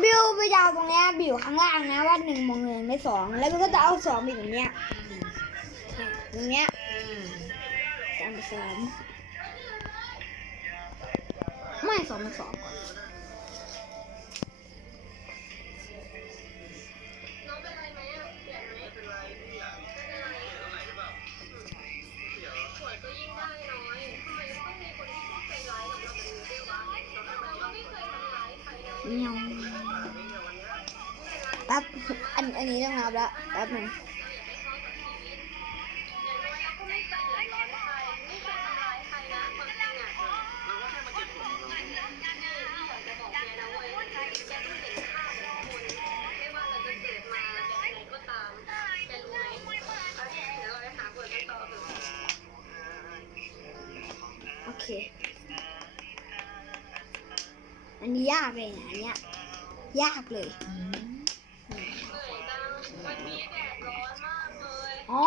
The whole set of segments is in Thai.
บิวไปยาวตรงเนี้ยบิวข้างล่างนะว่าหนึ่งบวกหนึ่งได้สองแล้วมันก็จะเอาสองไปตรงเนี้ยตรงเนี้ยสามสามไม่สองเป็นสองก่อนน้องเป็นไรไหมอะเสียไหมเป็นไรไม่เป็นไรป่วยก็ยิ่งได้น้อยทำไมต้องมีคนที่พูดใจร้ายกับเราแบบนี้ด้วยวะเราก็ไม่เคยทำร้ายใครนะเมียวแป๊บอันอันนี้ต้องนับแล้วแป๊บหนึ่งอย่างน้อยเราก็ไม่เคยเดือดร้อนใครไม่เคยทำร้ายใครนะความจริงอะเราก็แค่มาเจ็บปวดนี่ที่อยากจะบอกแกนะเว้ยแกต้องเห็นค่าของคนไม่ว่าเราจะเกิดมาแบบไหนก็ตามแกรู้ไหมเดี๋ยวเราไปหาบทกันต่อเถอะโอเค อันนี้ยากเลยนะอันเนี้ยยากเลย วันนี้แดดร้อนมากเลยอ๋อ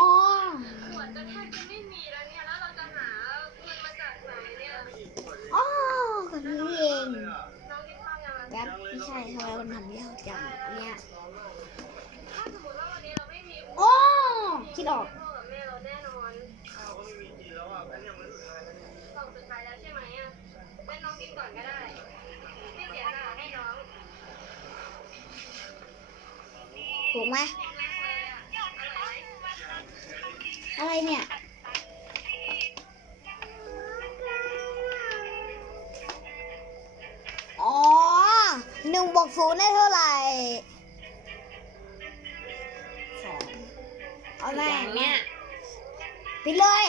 ขวดจะแทบจะไม่มีแล้วเนี่ย แล้วเราจะหาเงินมาจากไหนเนี่ย อ๋อกับนี้เองน้องกินข้าวยังอะแป๊บไม่ใช่ทำไมมันทำยากจังอันเนี้ยถ้าสมมติว่าวันนี้เราไม่มีโอ้คิดออกพ่อกับแม่เราแน่นอนข้าวก็ไม่มีกินแล้วอะอันนี้มันกล่องสุดท้ายแล้วใช่ไหมอะงั้นน้องกินก่อนก็ได้พี่เสียสละให้น้องถูกไหม เลยอะอร่อยไหม อะไรเนี่ย อ๋อหนึ่งบวกศูนย์ได้เท่าไหร่สองเอาแม่เนี่ยปิดเลย